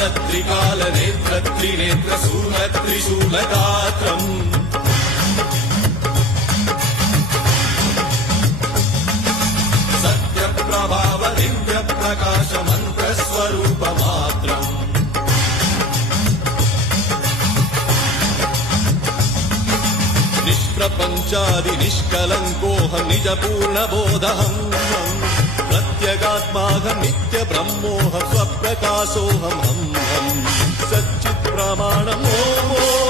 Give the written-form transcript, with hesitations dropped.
त्रिकालनेत्र त्रिनेत्र शूलत्रिशूलगात्रम् सत्यप्रभाव दिव्यप्रकाश मन्त्रस्वरूपमात्रम् निष्प्रपञ्चादि निष्कलङ्कोऽहं निजपूर्णबोधहम् प्रत्यगात्माहं नित्यब्रह्मोऽहं स्वप्रकाशोऽहम् सच्चित् प्रमाणम् ओम्